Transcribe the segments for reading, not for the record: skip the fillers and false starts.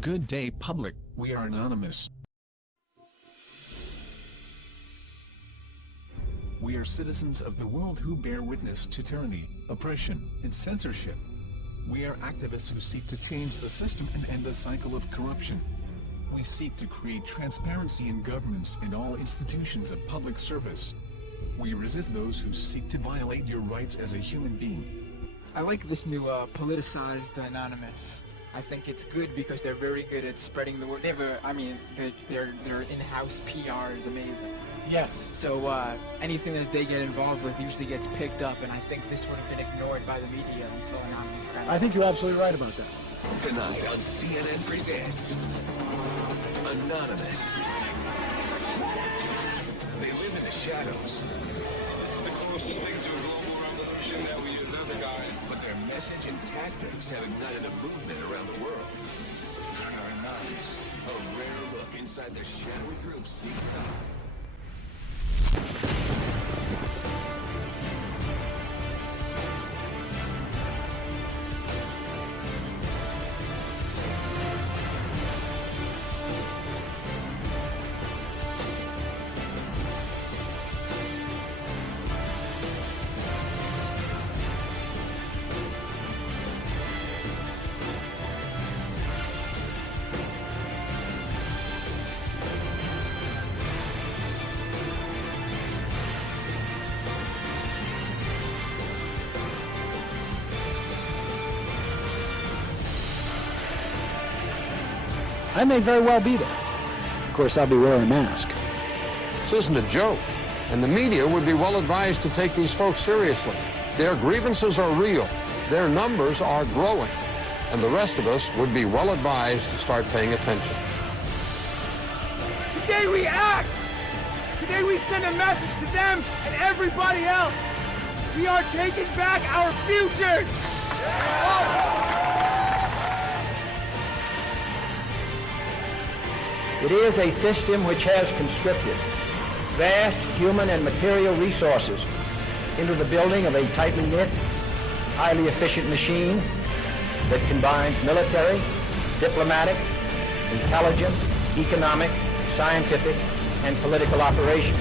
Good day, public. We are anonymous. We are citizens of the world who bear witness to tyranny, oppression, and censorship. We are activists who seek to change the system and end the cycle of corruption. We seek to create transparency in governments and all institutions of public service. We resist those who seek to violate your rights as a human being. I like this new politicized anonymous. I think it's good because they're very good at spreading the word. They have their in-house PR is amazing. Yes. So anything that they get involved with usually gets picked up, and I think this would have been ignored by the media until anonymous got I think you're absolutely right about that. Tonight on CNN Presents Anonymous. They live in the shadows. This is the closest thing to a global revolution that we have ever gotten. But their message and tactics have ignited a movement around the world. They're anonymous. A rare look inside the shadowy group's secret life. I may very well be there. Of course, I'll be wearing a mask. This isn't a joke, and the media would be well advised to take these folks seriously. Their grievances are real, their numbers are growing, and the rest of us would be well advised to start paying attention. Today we act! Today we send a message to them and everybody else! We are taking back our futures! It is a system which has conscripted vast human and material resources into the building of a tightly knit, highly efficient machine that combines military, diplomatic, intelligence, economic, scientific, and political operations.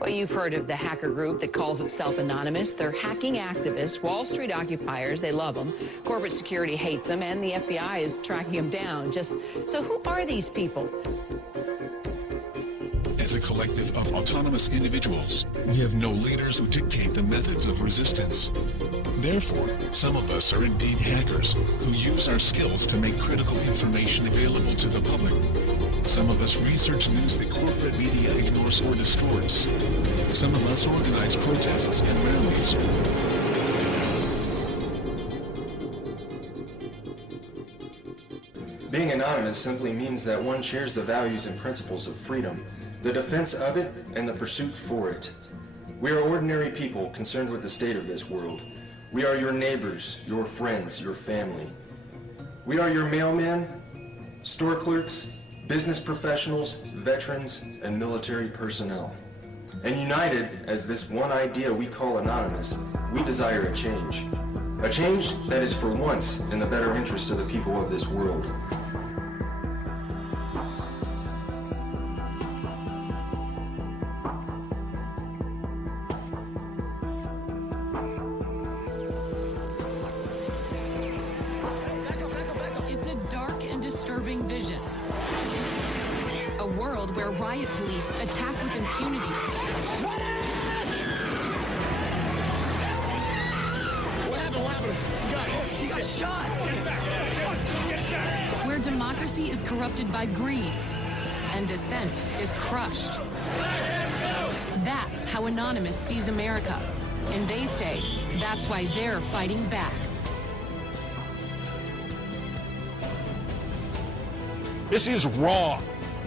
Well, you've heard of the hacker group that calls itself Anonymous. They're hacking activists, Wall Street occupiers. They love them. Corporate security hates them, and the FBI is tracking them down. So who are these people? As a collective of autonomous individuals, we have no leaders who dictate the methods of resistance. Therefore, some of us are indeed hackers, who use our skills to make critical information available to the public. Some of us research news that corporate media ignores or distorts. Some of us organize protests and rallies. Being anonymous simply means that one shares the values and principles of freedom, the defense of it, and the pursuit for it. We are ordinary people concerned with the state of this world. We are your neighbors, your friends, your family. We are your mailmen, store clerks, business professionals, veterans, and military personnel. And united as this one idea we call anonymous, we desire a change. A change that is for once in the better interest of the people of this world. It's a dark and disturbing vision. A world where riot police attack with impunity. He got shot! Where democracy is corrupted by greed and dissent is crushed. That's how Anonymous sees America. And they say that's why they're fighting back. This is wrong.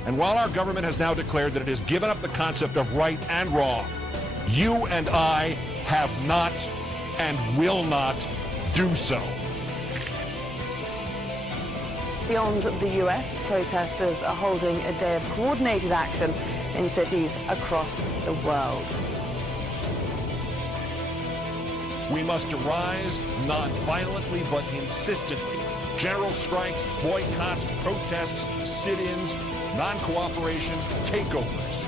And while our government has now declared that it has given up the concept of right and wrong, you and I have not and will not do so. Beyond the US, protesters are holding a day of coordinated action in cities across the world. We must arise not violently but insistently. General strikes, boycotts, protests, sit-ins, non-cooperation, takeovers.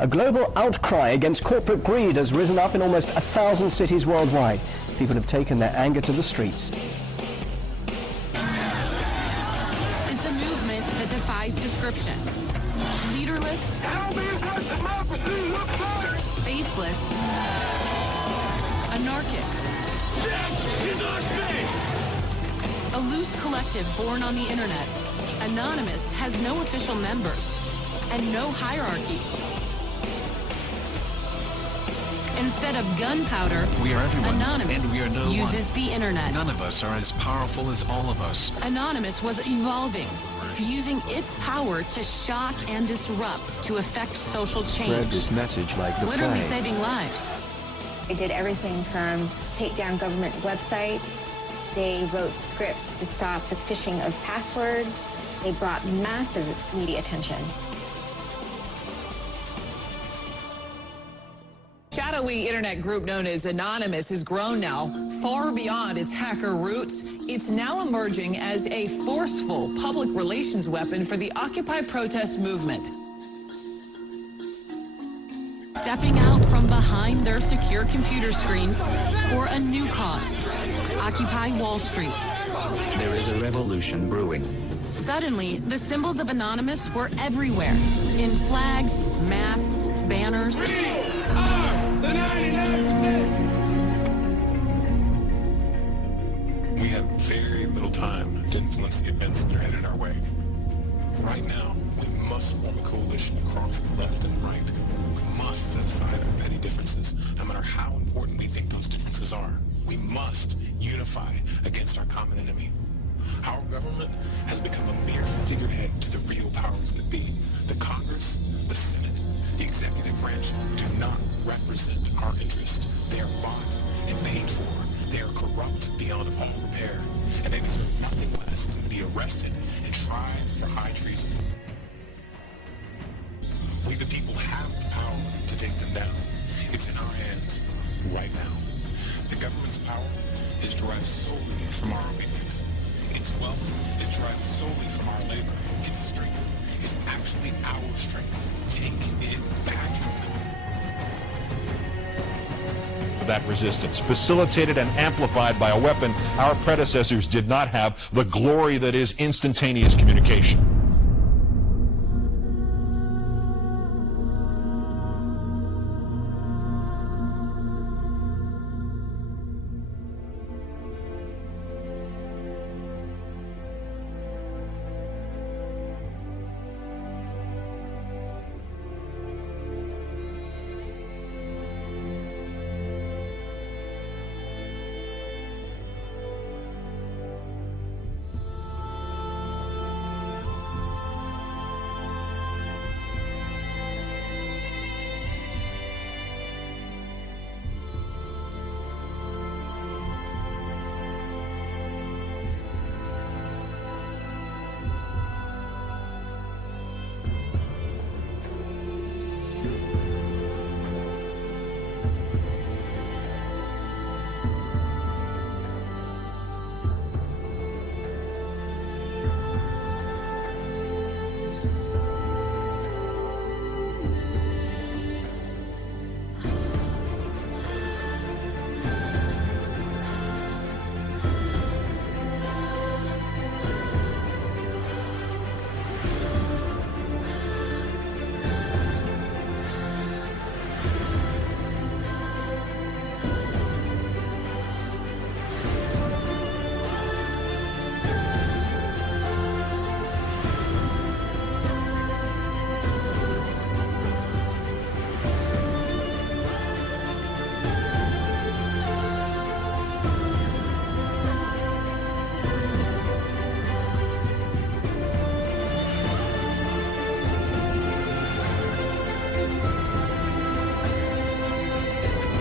A global outcry against corporate greed has risen up in almost 1,000 cities worldwide. People have taken their anger to the streets. It's a movement that defies description. Leaderless, faceless, anarchic. This is our space! A loose collective born on the internet. Anonymous has no official members and no hierarchy. Instead of gunpowder, We are everyone, Anonymous and we are no uses one. the internet. None of us are as powerful as all of us. Anonymous was evolving, using its power to shock and disrupt to affect social change. Spread this message like the Literally plague. saving lives. They did everything from take down government websites. They wrote scripts to stop the phishing of passwords. They brought massive media attention. Shadowy internet group known as Anonymous has grown now far beyond its hacker roots. It's now emerging as a forceful public relations weapon for the Occupy protest movement. Stepping out from behind their secure computer screens for a new cause. Occupy Wall Street. There is a revolution brewing. Suddenly, the symbols of Anonymous were everywhere. In flags, masks, banners. The 99%! We have very little time to influence the events that are headed our way. Right now, we must form a coalition across the left and right. We must set aside our petty differences, no matter how important we think those differences are. We must unify against our common enemy. Our government has become a mere figurehead to the real powers that be. The Congress, the Senate, the executive branch do not represent our interest. They are bought and paid for. They are corrupt beyond all repair, and they deserve nothing less than to be arrested and tried for high treason. We the people have the power to take them down. It's in our hands right now. The government's power is derived solely from our obedience. Its wealth is derived solely from our labor. Its strength is actually our strength. Take it back from them. That resistance, facilitated and amplified by a weapon our predecessors did not have, the glory that is instantaneous communication.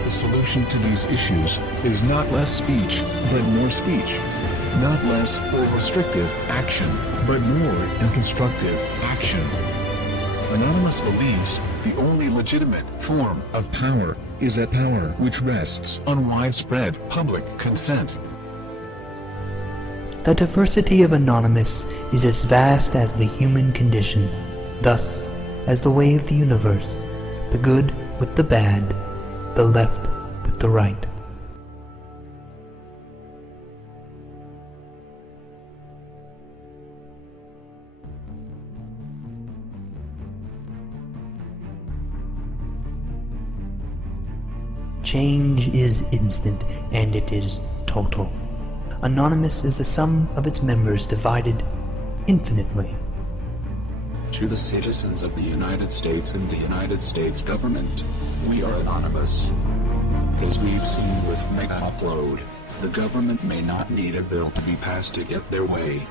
The solution to these issues is not less speech, but more speech. Not less or restrictive action, but more and constructive action. Anonymous believes the only legitimate form of power is a power which rests on widespread public consent. The diversity of Anonymous is as vast as the human condition, thus, as the way of the universe, the good with the bad, the left with the right. Change is instant, and it is total. Anonymous is the sum of its members divided infinitely. To the citizens of the United States and the United States government, we are anonymous. As we've seen with Mega Upload, the government may not need a bill to be passed to get their way.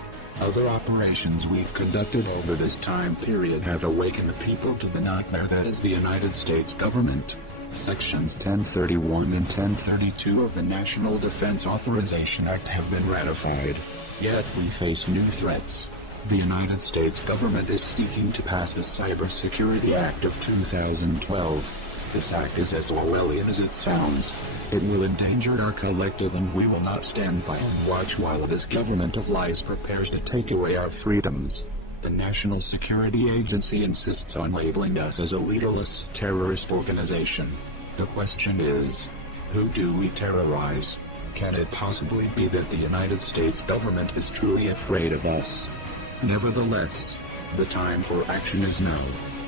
Other operations we've conducted over this time period have awakened the people to the nightmare that is the United States government. Sections 1031 and 1032 of the National Defense Authorization Act have been ratified. Yet we face new threats. The United States government is seeking to pass the Cybersecurity Act of 2012. This act is as Orwellian as it sounds. It will endanger our collective, and we will not stand by and watch while this government of lies prepares to take away our freedoms. The National Security Agency insists on labeling us as a leaderless terrorist organization. The question is, who do we terrorize? Can it possibly be that the United States government is truly afraid of us? Nevertheless, the time for action is now.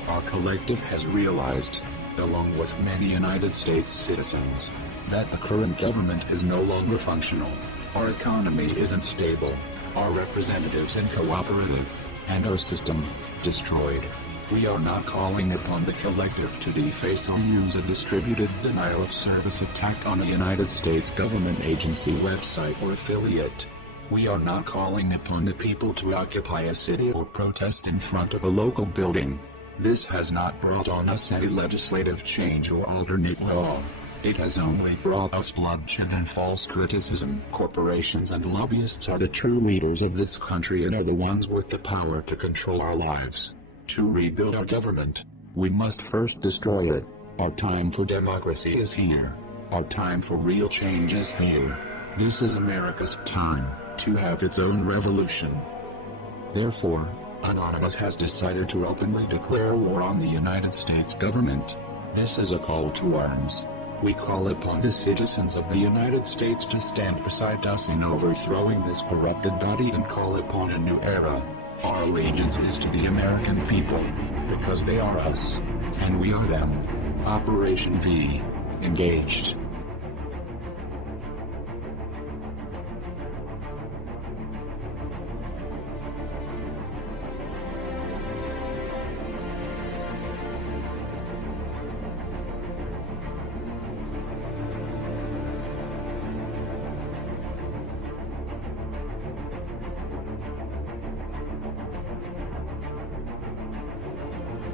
Our collective has realized, along with many United States citizens, that the current government is no longer functional. Our economy isn't stable, our representatives uncooperative, and our system destroyed. We are not calling upon the collective to deface or use a distributed denial of service attack on a United States government agency, website, or affiliate. We are not calling upon the people to occupy a city or protest in front of a local building. This has not brought on us any legislative change or alternate law. It has only brought us bloodshed and false criticism. Corporations and lobbyists are the true leaders of this country and are the ones with the power to control our lives. To rebuild our government, we must first destroy it. Our time for democracy is here. Our time for real change is here. This is America's time to have its own revolution. Therefore, Anonymous has decided to openly declare war on the United States government. This is a call to arms. We call upon the citizens of the United States to stand beside us in overthrowing this corrupted body and call upon a new era. Our allegiance is to the American people, because they are us, and we are them. Operation V. Engaged.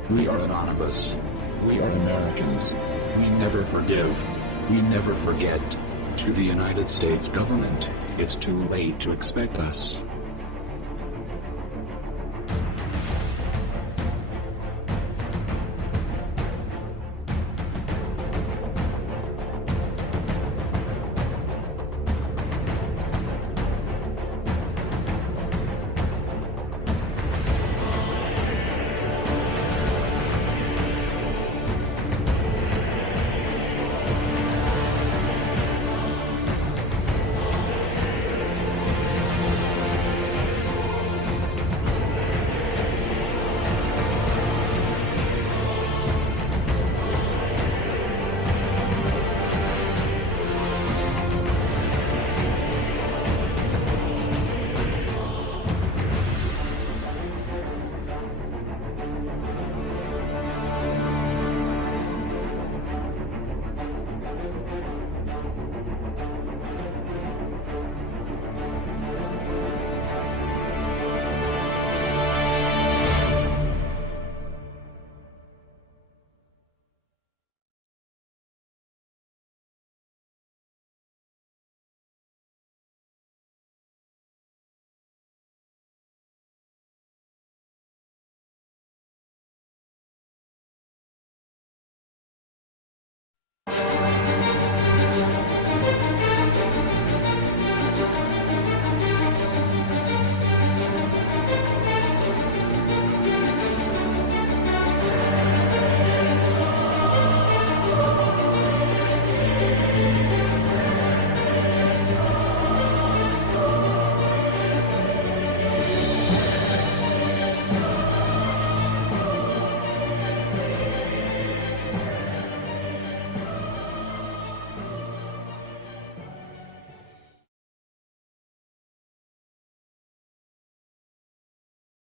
We are anonymous. We are Americans. We never forgive. We never forget. To the United States government, it's too late to expect us.